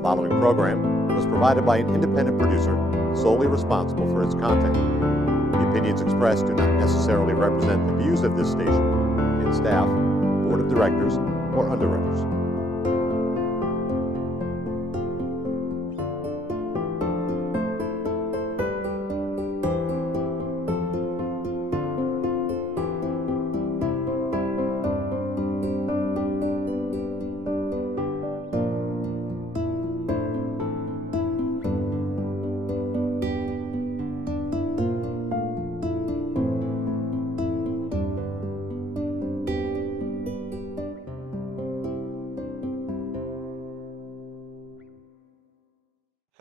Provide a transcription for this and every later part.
The following program was provided by an independent producer solely responsible for its content. The opinions expressed do not necessarily represent the views of this station, its staff, board of directors, or underwriters.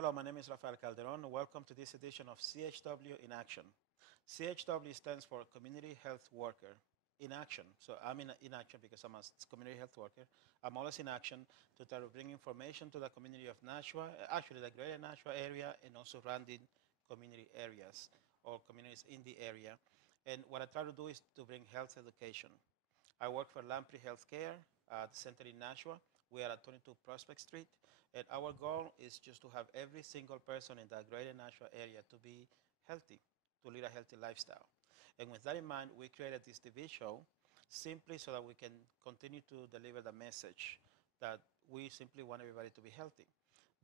Hello, my name is Rafael Calderon. Welcome to this edition of CHW in Action. CHW stands for Community Health Worker in Action. So I'm in action because I'm a community health worker. I'm always in action to try to bring information to the community of Nashua, actually the greater Nashua area, and also surrounding community areas or communities in the area. And what I try to do is to bring health education. I work for Lamprey Healthcare at the center in Nashua. We are at 22 Prospect Street. And our goal is just to have every single person in the greater Nashua area to be healthy, to lead a healthy lifestyle. And with that in mind, we created this TV show simply so that we can continue to deliver the message that we simply want everybody to be healthy.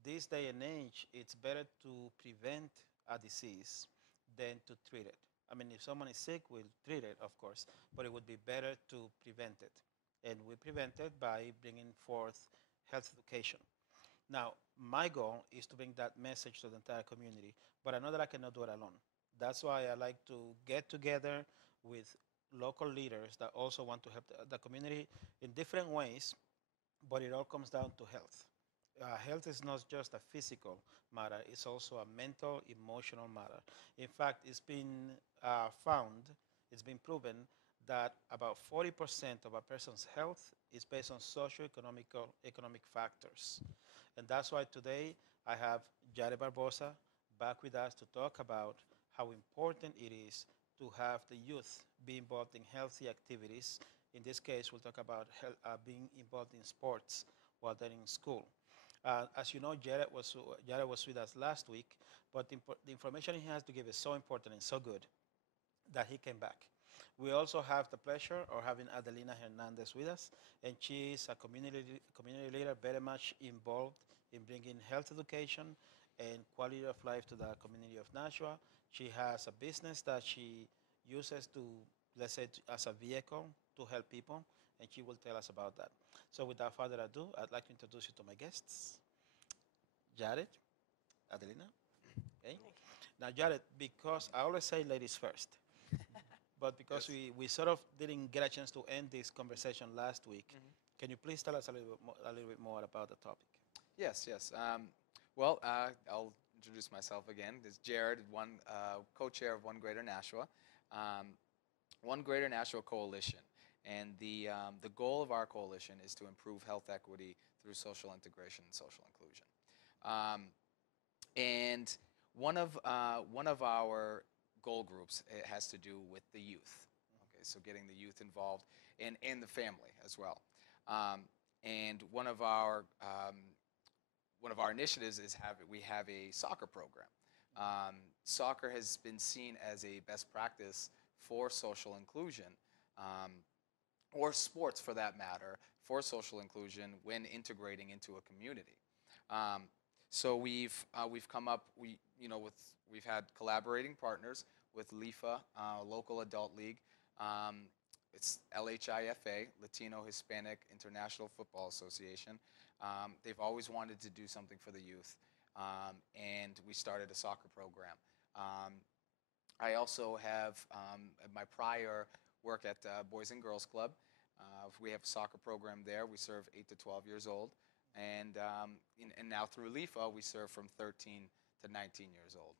This day and age, it's better to prevent a disease than to treat it. I mean, if someone is sick, we'll treat it, of course, but it would be better to prevent it. And we prevent it by bringing forth health education. Now, my goal is to bring that message to the entire community, but I know that I cannot do it alone. That's why I like to get together with local leaders that also want to help the community in different ways, but it all comes down to health. Health is not just a physical matter, it's also a mental, emotional matter. In fact, it's been found, it's been proven that about 40% of a person's health is based on socio-economic factors. And that's why today I have Jared Barbosa back with us to talk about how important it is to have the youth be involved in healthy activities. In this case, we'll talk about being involved in sports while they're in school. As you know, Jared was with us last week, but the information he has to give is so important and so good that he came back. We also have the pleasure of having Adelina Hernandez with us, and she is a community leader very much involved in bringing health education and quality of life to the community of Nashua. She has a business that she uses to, let's say, as a vehicle to help people, and she will tell us about that. So without further ado, I'd like to introduce you to my guests, Jared, Adelina. Okay. Now, Jared, because I always say ladies first, but because Yes. we sort of didn't get a chance to end this conversation last week, Mhm. can you please tell us a little bit more about the topic? Yes, yes. I'll introduce myself again. This is Jared, co-chair of One Greater Nashua, um, One Greater Nashua Coalition, and the goal of our coalition is to improve health equity through social integration and social inclusion. Um, and one of our goal groups, it has to do with the youth. Okay, so getting the youth involved and the family as well. Um, and one of our initiatives is we have a soccer program. Soccer has been seen as a best practice for social inclusion, um, or sports for that matter, for social inclusion when integrating into a community. Um, so we've come up we've had collaborating partners with LIFA, local adult league. Um, it's LHIFA, Latino Hispanic International Football Association. They've always wanted to do something for the youth, and we started a soccer program. Um, I also have my prior work at Boys and Girls Club. We have a soccer program there. We serve 8 to 12 years old. And now through LIFA, we serve from 13 to 19 years old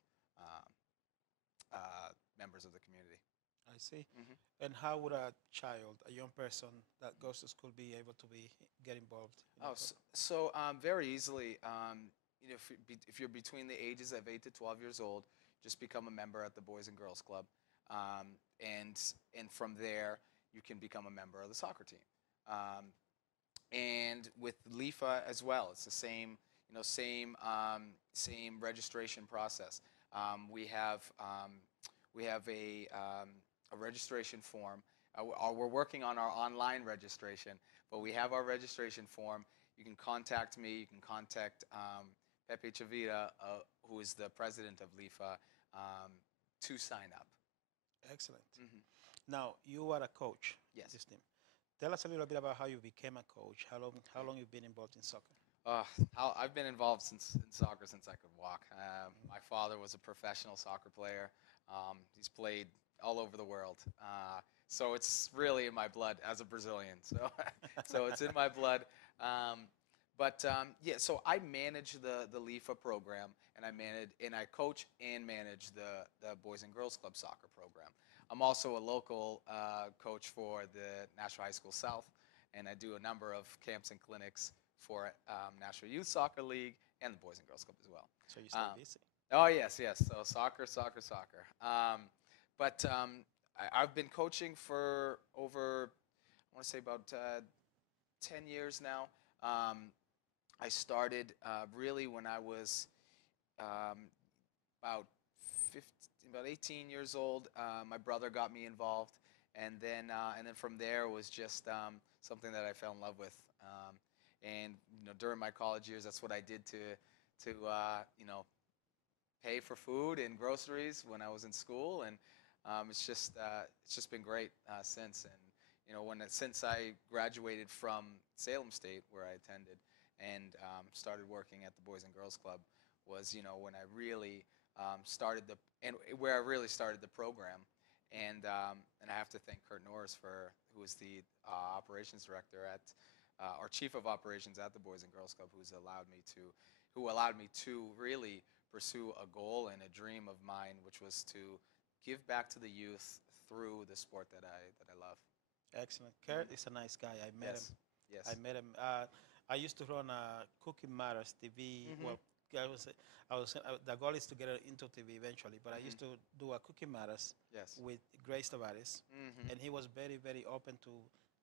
members of the community. I see. Hmm. And how would a child, a young person that goes to school, be able to get involved in Oh, the program? very easily. If you're between the ages of 8 to 12 years old, just become a member at the Boys and Girls Club, um, and and from there you can become a member of the soccer team. And with LIFA as well, it's the same. same registration process. We have a registration form. We're working on our online registration, but we have our registration form. You can contact me. You can contact Pepe Chavita, who is the president of LIFA, to sign up. Excellent. Now, you are a coach Yes. of this team. Tell us a little bit about how you became a coach. How long you've been involved in soccer? I've been involved in soccer since I could walk. My father was a professional soccer player. He's played all over the world. So it's really in my blood as a Brazilian. So, so it's in my blood. Yeah, so I manage the LIFA program, and I coach and manage the Boys and Girls Club soccer program. I'm also a local coach for the National High School South, and I do a number of camps and clinics for National Youth Soccer League and the Boys and Girls Club as well. So you stay busy. Oh, yes. So soccer. I've been coaching for over, I want to say about 10 years now. I started really when I was about 18 years old. My brother got me involved, and then from there was just something that I fell in love with. And during my college years, that's what I did to pay for food and groceries when I was in school, and it's just been great since. And since I graduated from Salem State, where I attended, and started working at the Boys and Girls Club, was when I really started where I really started the program. And I have to thank Kurt Norris, who is the operations director or chief of operations at the Boys and Girls Club, who allowed me to really pursue a goal and a dream of mine, which was to give back to the youth through the sport that I love. Excellent. Kurt is a nice guy. I met him. Yes. I met him. I used to run Cooking Matters TV. Well, the goal is to get into TV eventually, but I used to do a Cooking Matters with Grace Tavares, and he was very, very open to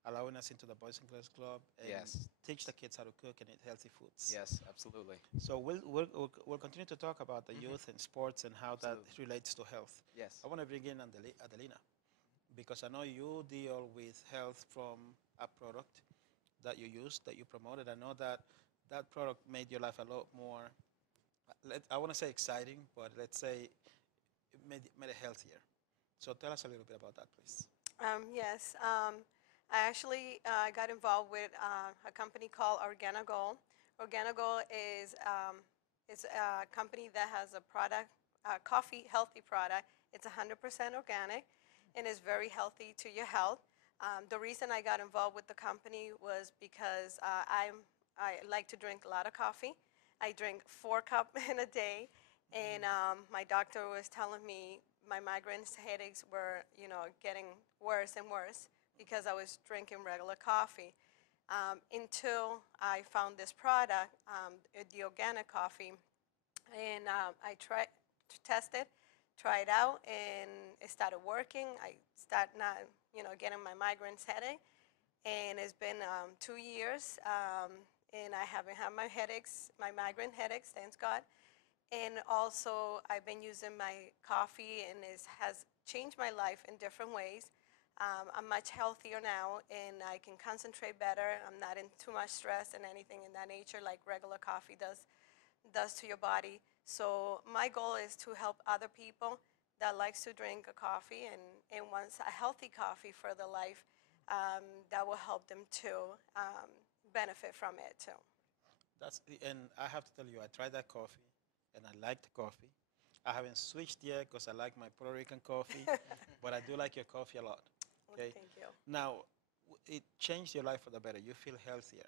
allowing us into the Boys and Girls Club and teach the kids how to cook and eat healthy foods. Yes, absolutely. So we'll continue to talk about the youth and sports and how that relates to health. Yes. I want to bring in Adelina, because I know you deal with health from a product that you use, that you promoted. I know that product made your life a lot more, I want to say exciting, but let's say it made it healthier. So tell us a little bit about that, please. Yes. I actually got involved with a company called Organo Gold. Organo Gold is a company that has a product, coffee healthy product. It's 100% organic and is very healthy to your health. The reason I got involved with the company was because I like to drink a lot of coffee. I drink 4 cups in a day, and my doctor was telling me my migraines, headaches were, getting worse and worse because I was drinking regular coffee. Until I found this product, the organic coffee, and I tried to test it, try it out, and it started working. I started not, getting my migraines, headache, and it's been 2 years, and I haven't had my migraine headaches, thanks God. And also, I've been using my coffee, and it has changed my life in different ways. I'm much healthier now, and I can concentrate better. I'm not in too much stress and anything in that nature like regular coffee does to your body. So my goal is to help other people that likes to drink a coffee and wants a healthy coffee for their life, that will help them to benefit from it too. And I have to tell you, I tried that coffee, and I liked the coffee. I haven't switched yet because I like my Puerto Rican coffee, but I do like your coffee a lot. Okay. Thank you. Now, it changed your life for the better. You feel healthier.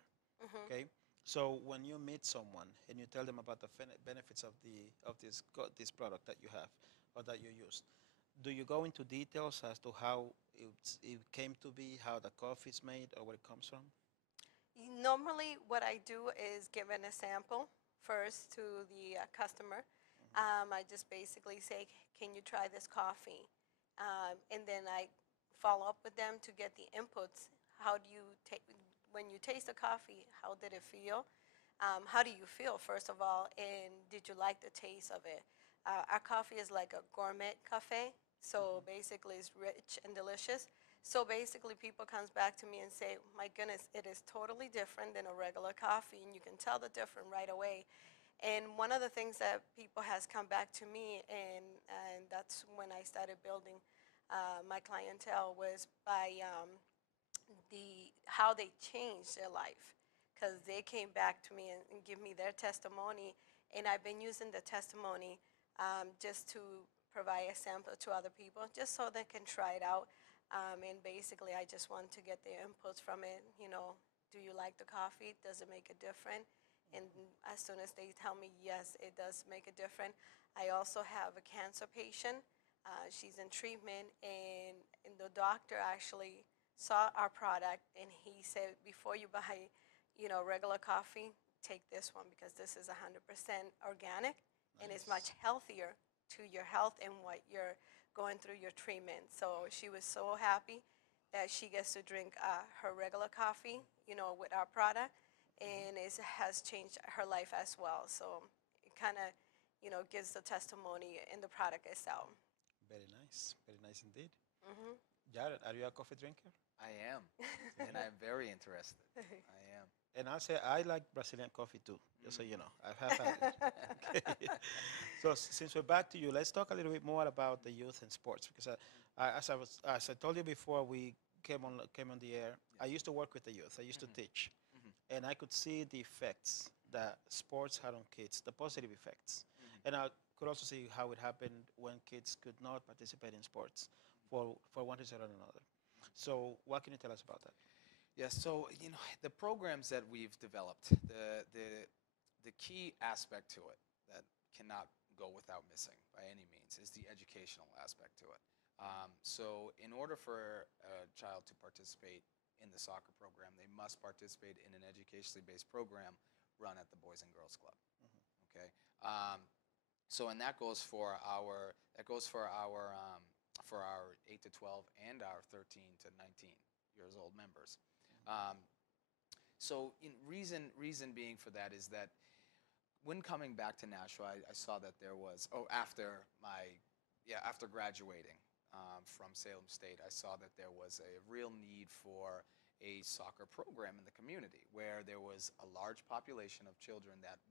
Okay. So when you meet someone and you tell them about the benefits of this product that you have or that you use, do you go into details as to how it came to be, how the coffee is made, or where it comes from? Normally, what I do is give an example first to the customer. I just basically say, can you try this coffee? And then I follow up with them to get the inputs. How do you take, when you taste the coffee, how did it feel? How do you feel, first of all, and did you like the taste of it? Our coffee is like a gourmet cafe, so basically it's rich and delicious. So basically people comes back to me and say, my goodness, it is totally different than a regular coffee, and you can tell the difference right away. And one of the things that people has come back to me, and that's when I started building my clientele, was by the how they changed their life, because they came back to me and give me their testimony, and I've been using the testimony just to provide a sample to other people, just so they can try it out. And basically, I just want to get their inputs from it. Do you like the coffee? Does it make a difference? And as soon as they tell me yes, it does make a difference. I also have a cancer patient. She's in treatment, and the doctor actually saw our product, and he said, before you buy, regular coffee, take this one, because this is 100% organic, and it's much healthier to your health and what you're going through your treatment. So she was so happy that she gets to drink her regular coffee, with our product, and it has changed her life as well. So it kind of, gives the testimony in the product itself. Very nice indeed. Hmm. Jared, are you a coffee drinker? I am, and I'm very interested. I am. And I'll say I like Brazilian coffee too, just so you know. I have had it. Okay. So since we're back to you, let's talk a little bit more about the youth and sports, because as I told you before we came on the air, I used to work with the youth. I used to teach, and I could see the effects that sports had on kids, the positive effects, and I could also see how it happened when kids could not participate in sports for one reason or another. So what can you tell us about that? Yeah, so the programs that we've developed, the key aspect to it that cannot go without missing by any means is the educational aspect to it. So in order for a child to participate in the soccer program, they must participate in an educationally based program run at the Boys and Girls Club. Okay, so and that goes for our 8 to 12 and our 13 to 19 years old members. Um, so reason being for that is that when coming back to Nashua, I saw that there was after graduating from Salem State, I saw that there was a real need for a soccer program in the community where there was a large population of children that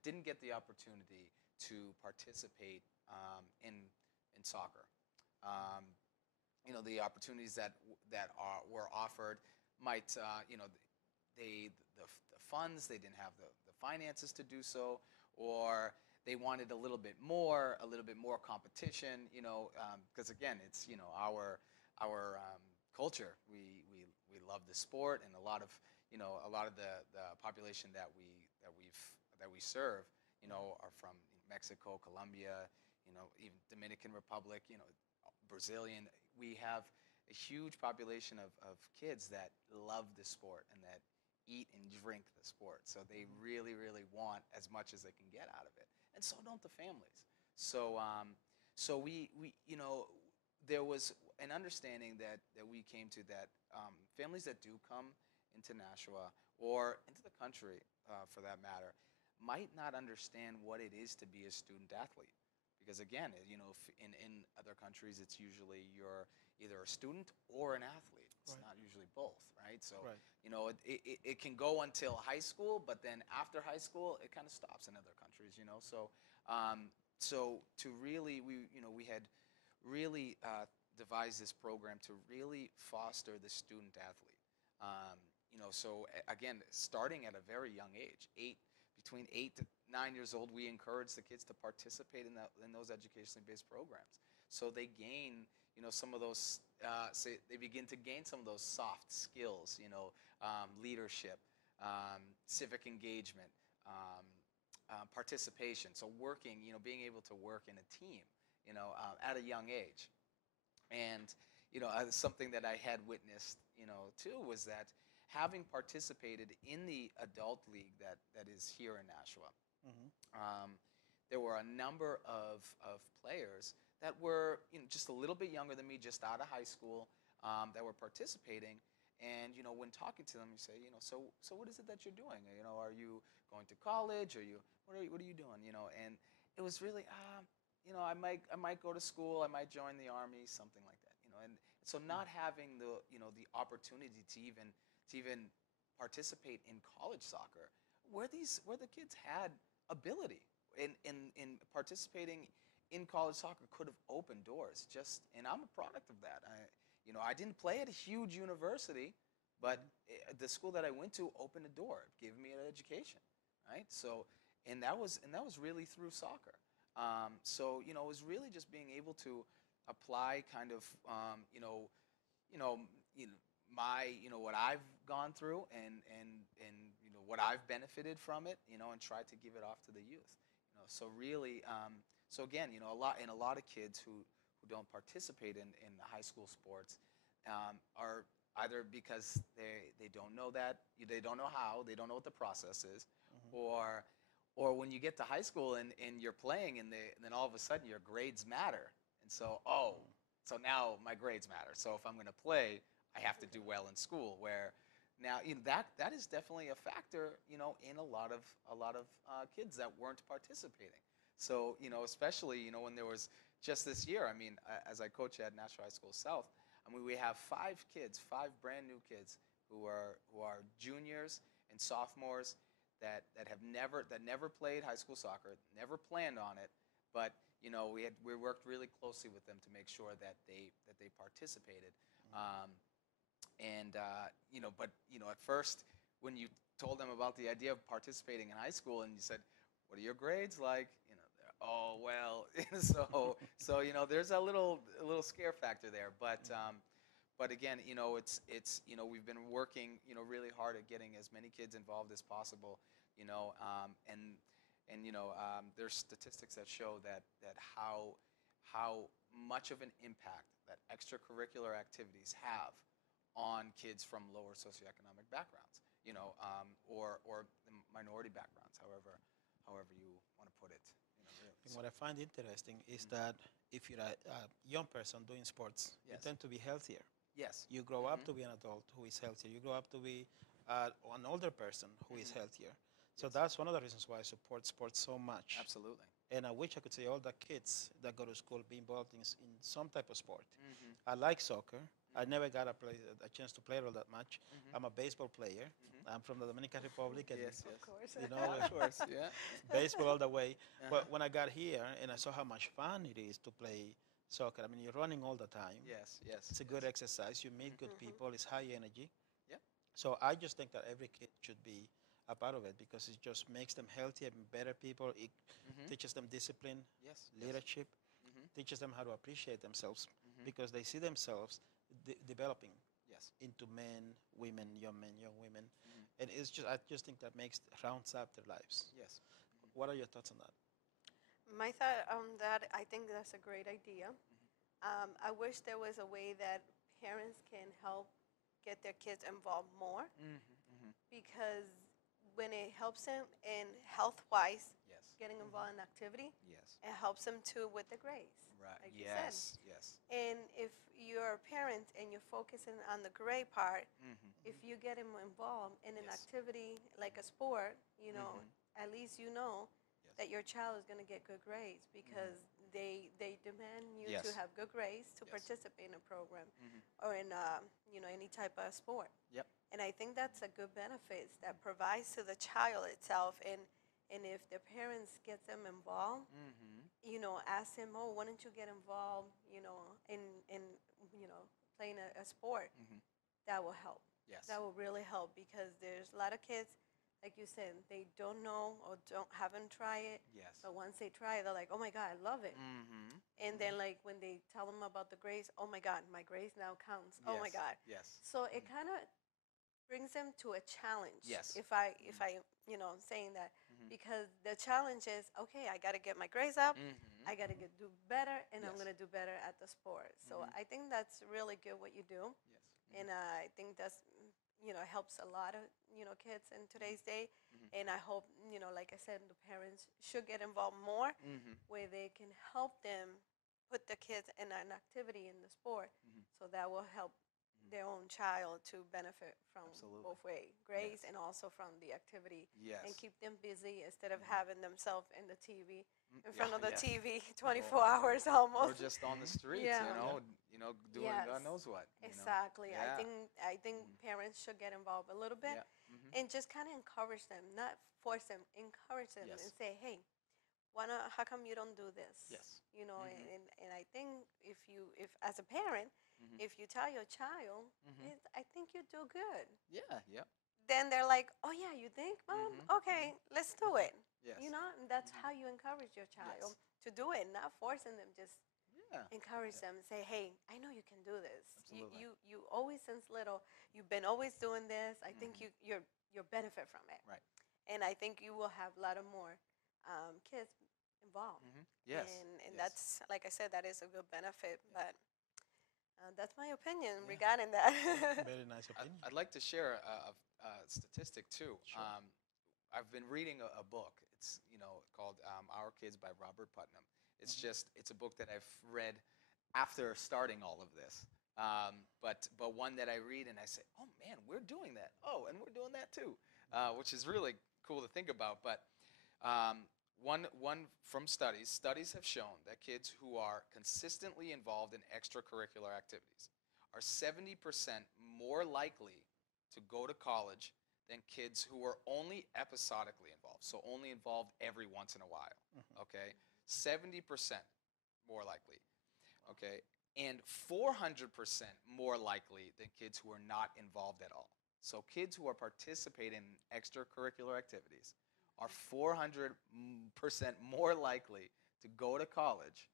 didn't get the opportunity to participate in soccer. The opportunities that were offered might the funds, they didn't have the finances to do so, or they wanted a little bit more competition, because again, it's our culture. We love the sport, and a lot of the population that we serve, are from Mexico, Colombia, even Dominican Republic, Brazilian. We have a huge population of kids that love the sport and that eat and drink the sport. So they really, really want as much as they can get out of it. And so don't the families. So there was an understanding that we came to that families that do come into Nashua or into the country, for that matter, might not understand what it is to be a student athlete. Because again, in other countries, it's usually you're either a student or an athlete. It's not usually both, right? So, it can go until high school, but then after high school, it kind of stops in other countries, So, to really, we had really devised this program to really foster the student athlete. So again, starting at a very young age, between 8 to 9 years old, we encourage the kids to participate in those educationally based programs. So they gain, some of those, they begin to gain some of those soft skills, leadership, civic engagement, participation. So working, being able to work in a team, at a young age. And, something that I had witnessed, too, was that having participated in the adult league that is here in Nashua, there were a number of players that were just a little bit younger than me, just out of high school, that were participating. And when talking to them, you say, so what is it that you're doing? Are you going to college? What are you doing? And it was really, I might go to school, I might join the army, something like that. And so not having the opportunity to even participate in college soccer, where the kids had ability in participating in college soccer could have opened doors. And I'm a product of that. I didn't play at a huge university, but the school that I went to opened a door, gave me an education, right? So, and that was really through soccer. So, it was really just being able to apply kind of, what I've gone through and what I've benefited from it, and try to give it off to the youth. So really, so again, a lot of kids who don't participate in the high school sports are either because they don't know they don't know how, they don't know what the process is, or when you get to high school and you're playing and then all of a sudden your grades matter, and so now my grades matter. So if I'm going to play, I have to do well in school. Where now that is definitely a factor, in a lot of kids that weren't participating. So especially when there was just this year. I mean, as I coach at National High School South, I mean we have 5 brand new kids who are juniors and sophomores that never played high school soccer, never planned on it, but we worked really closely with them to make sure that they participated. But at first when you told them about the idea of participating in high school and you said, "What are your grades like?" Oh well, so there's a little scare factor there, but again, it's we've been working really hard at getting as many kids involved as possible, and there's statistics that show that how much of an impact that extracurricular activities have on kids from lower socioeconomic backgrounds, or minority backgrounds, however you want to put it. Really. And what I find interesting is that if you're a young person doing sports, you Yes. tend to be healthier. Yes. You grow up to be an adult who is healthier. You grow up to be an older person who is healthier. So Yes. that's one of the reasons why I support sports so much. Absolutely. And I wish I could say all the kids that go to school be involved in some type of sport. Mm-hmm. I like soccer. I never got a chance to play it all that much. I'm a baseball player. I'm from the Dominican Republic, and Yes. Of course. Of course. Yeah. baseball all the way. Uh-huh. But when I got here and I saw how much fun it is to play soccer, I mean, you're running all the time. Yes. It's a good exercise. You meet good people. It's high energy. Yep. So I just think that every kid should be a part of it because it just makes them healthier and better people. It teaches them discipline, Yes. leadership, teaches them how to appreciate themselves because they see themselves developing Yes. into men, women, young women. And I just think that rounds up their lives. Yes. What are your thoughts on that? My thought on that, I think that's a great idea. I wish there was a way that parents can help get their kids involved more because when it helps them in health-wise, Yes. getting involved in activity, Yes. it helps them too with the grades. Right. Like you said. Yes. Yes. And if you're a parent and you're focusing on the grade part, if you get them involved in an Yes. activity like a sport, at least you know Yes. that your child is going to get good grades because they demand you to Yes. have good grades to Yes. participate in a program or in any type of sport. Yep. And I think that's a good benefit that provides to the child itself. And if the parents get them involved, ask them, oh, why don't you get involved, in playing a sport? That will help. Yes. That will really help because there's a lot of kids, like you said, they don't know or haven't tried it. Yes. But once they try it, they're like, oh my God, I love it. And then like when they tell them about the grades, oh my God, my grades now counts. Oh my Yes. God. Yes. So it kind of brings them to a challenge. Yes. If I saying that, because the challenge is, okay, I got to get my grades up. I got to do better, and I'm Yes. going to do better at the sport. So I think that's really good what you do, Yes. and I think that's helps a lot of kids in today's day. And I hope like I said, the parents should get involved more, where they can help them put the kids in an activity in the sport, so that will help their own child to benefit from Absolutely. both ways, grades Yes. and also from the activity, Yes. and keep them busy instead of having themselves in the TV, in front Yeah, of the yes. TV 24 hours Or almost. just on the streets, Yeah. doing Yes. God knows what. Exactly. Yeah. I think parents should get involved a little bit Yeah. and just kind of encourage them, not force them, encourage them and Yes. say, hey, how come you don't do this? Yes. You know, and I think if as a parent, if you tell your child, I think you do good. Yeah. Yeah. Then they're like, oh yeah, you think, mom? Okay, let's do it. Yes. You know, and that's how you encourage your child to do it, not forcing them, just Yeah. encourage them and say, hey, I know you can do this. Absolutely. You always, since little, you've been always doing this. I think you'll benefit from it. Right. And I think you will have a lot of more kids involved. Yes. And Yes. that's, like I said, that is a good benefit. But that's my opinion regarding that. Very nice opinion. I'd like to share a statistic too. Sure. I've been reading a book. It's called Our Kids by Robert Putnam. It's a book that I've read after starting all of this. But one that I read and I say, oh man, we're doing that. Oh, and we're doing that too, which is really cool to think about. But one from studies have shown that kids who are consistently involved in extracurricular activities are 70% more likely to go to college than kids who are only episodically involved, so only involved every once in a while. Okay, 70% more likely. Okay, and 400% more likely than kids who are not involved at all. So kids who are participating in extracurricular activities are 400% more likely to go to college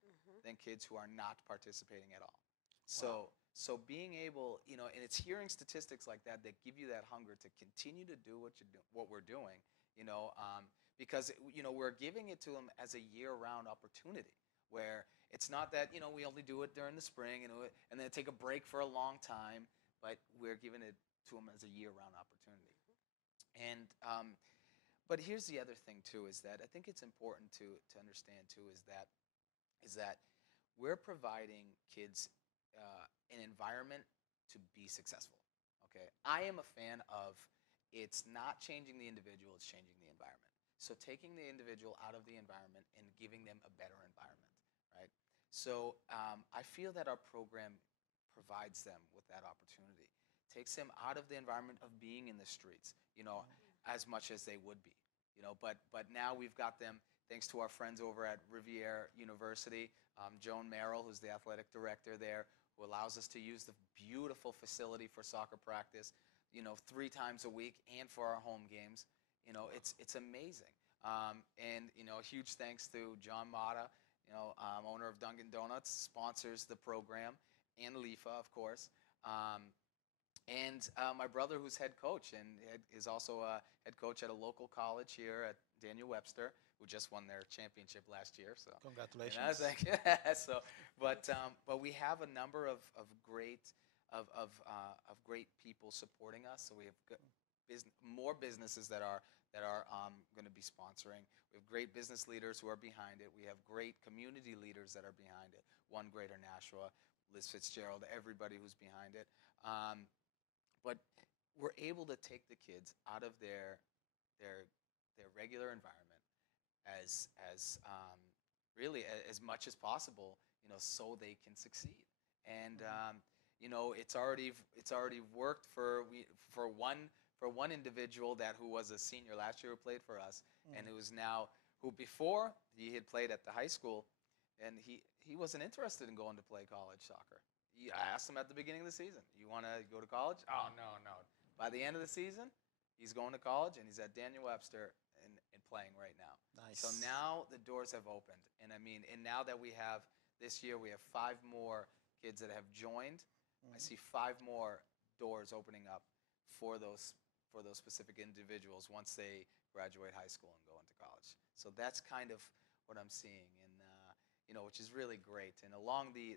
than kids who are not participating at all. So being able, and it's hearing statistics like that that give you that hunger to continue to do what we're doing, because we're giving it to them as a year-round opportunity, where it's not that we only do it during the spring and then take a break for a long time, but we're giving it to them as a year-round opportunity. And but here's the other thing too, is that I think it's important to understand too, is that we're providing kids an environment to be successful. Okay, I am a fan of, it's not changing the individual, it's changing the environment. So taking the individual out of the environment and giving them a better environment, right? So I feel that our program provides them with that opportunity, takes them out of the environment of being in the streets, as much as they would be. But now we've got them, thanks to our friends over at Riviera University, Joan Merrill, who's the athletic director there, who allows us to use the beautiful facility for soccer practice, 3 times a week, and for our home games. It's amazing. And huge thanks to John Mata, owner of Dunkin' Donuts, sponsors the program, and LIFA, of course. And my brother, who's head coach, and is also a head coach at a local college here at Daniel Webster, who just won their championship last year. So Congratulations. But we have a number of great great people supporting us. So we have more businesses that are going to be sponsoring. We have great business leaders who are behind it. We have great community leaders that are behind it. One Greater Nashua, Liz Fitzgerald, everybody who's behind it. But we're able to take the kids out of their regular environment as really as much as possible, so they can succeed. And it's already worked for one individual who was a senior last year, who played for us, and who before he had played at the high school, and he wasn't interested in going to play college soccer. I asked him at the beginning of the season, you want to go to college? Oh, no. By the end of the season, he's going to college, and he's at Daniel Webster and playing right now. Nice. So now the doors have opened. And now that this year we have 5 more kids that have joined, I see 5 more doors opening up for those specific individuals once they graduate high school and go into college. So that's kind of what I'm seeing, and which is really great. And along the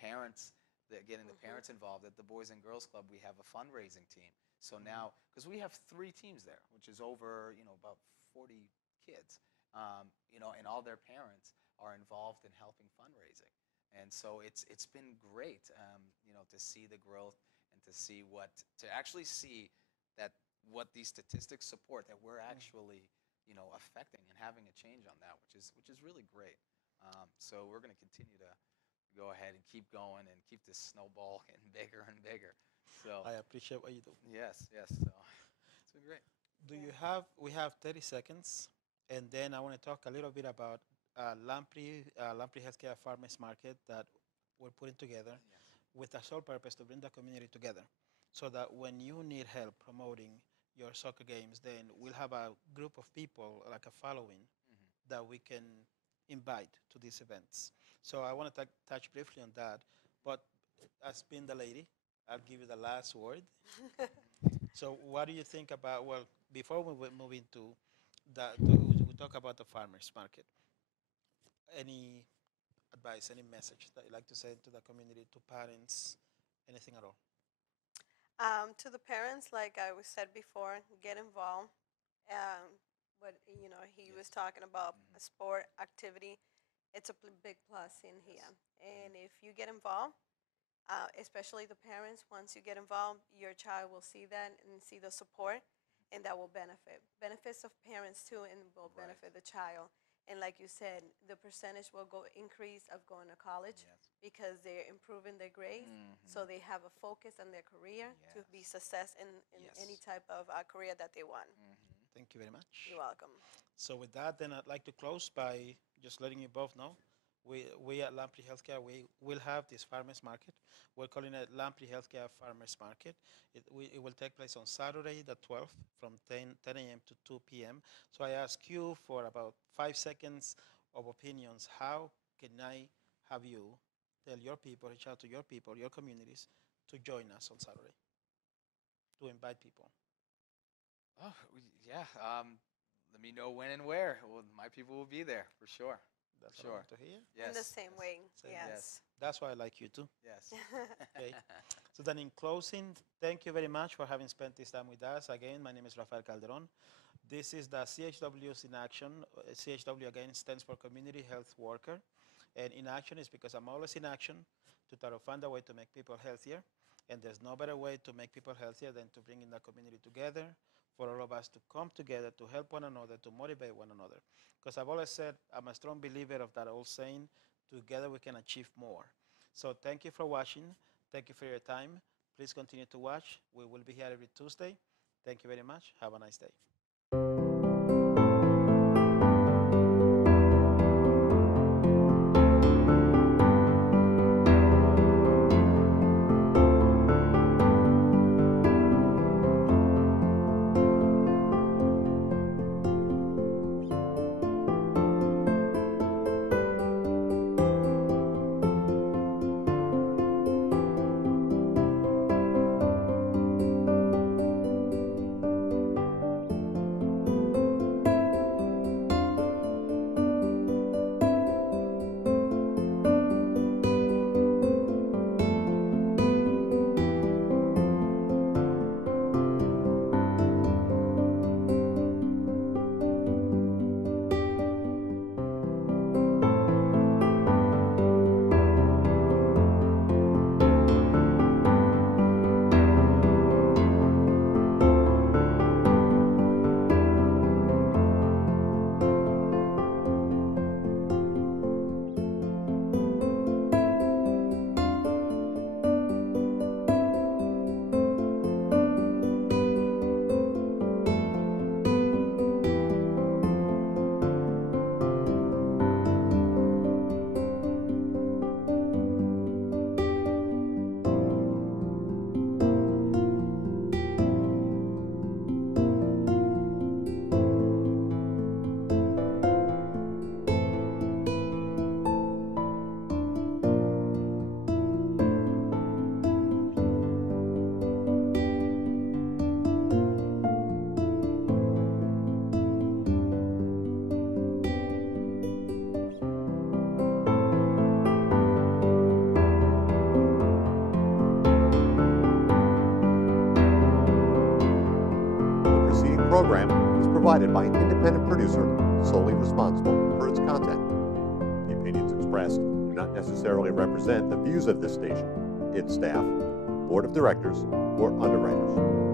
parents, getting the parents involved at the Boys and Girls Club, we have a fundraising team. So now, because we have 3 teams there, which is over about 40 kids, and all their parents are involved in helping fundraising. And so it's been great, to see the growth and to see to actually see that what these statistics support, that we're actually, affecting and having a change on that, which is really great. So we're going to continue to go ahead and keep going and keep this snowball getting bigger and bigger. So I appreciate what you do. yes. So it's been great. We have 30 seconds, and then I want to talk a little bit about Lamprey Healthcare Farmers Market that we're putting together with the sole purpose to bring the community together, so that when you need help promoting your soccer games, then we'll have a group of people, like a following, that we can invite to these events. So I want to touch briefly on that, but as being the lady, I'll give you the last word. So what do you think about, well, before we move into we talk about the farmers market, any advice, any message that you'd like to say to the community, to parents, anything at all? To the parents, like I was said before, get involved. What he was talking about, a sport activity, it's a big plus in here. And if you get involved, especially the parents, once you get involved, your child will see that and see the support, and that will benefits of parents too, and will benefit the child. And like you said, the percentage will increase of going to college because they're improving their grades, so they have a focus on their career to be success in any type of career that they want. Thank you very much. You're welcome. So with that, then I'd like to close by just letting you both know, we at Lamprey Healthcare, we will have this farmers market. We're calling it Lamprey Healthcare Farmers Market. It will take place on Saturday the 12th from 10 a.m. to 2 p.m. So I ask you for about 5 seconds of opinions. How can I have you tell your people, reach out to your people, your communities, to join us on Saturday, to invite people? Oh, yeah. Let me know when and where. Well, my people will be there for sure. That's For what I sure. want to hear. Yes. In the same way, Same, yes. That's why I like you too. Yes. Okay. So then in closing, thank you very much for having spent this time with us. Again, my name is Rafael Calderon. This is the CHW's in action. CHW again stands for Community Health Worker. And in action is because I'm always in action to try to find a way to make people healthier. And there's no better way to make people healthier than to bring in the community together, for all of us to come together, to help one another, to motivate one another. Because I've always said, I'm a strong believer of that old saying, together we can achieve more. So thank you for watching. Thank you for your time. Please continue to watch. We will be here every Tuesday. Thank you very much. Have a nice day. Program is provided by an independent producer solely responsible for its content. The opinions expressed do not necessarily represent the views of this station, its staff, Board of Directors, or Underwriters.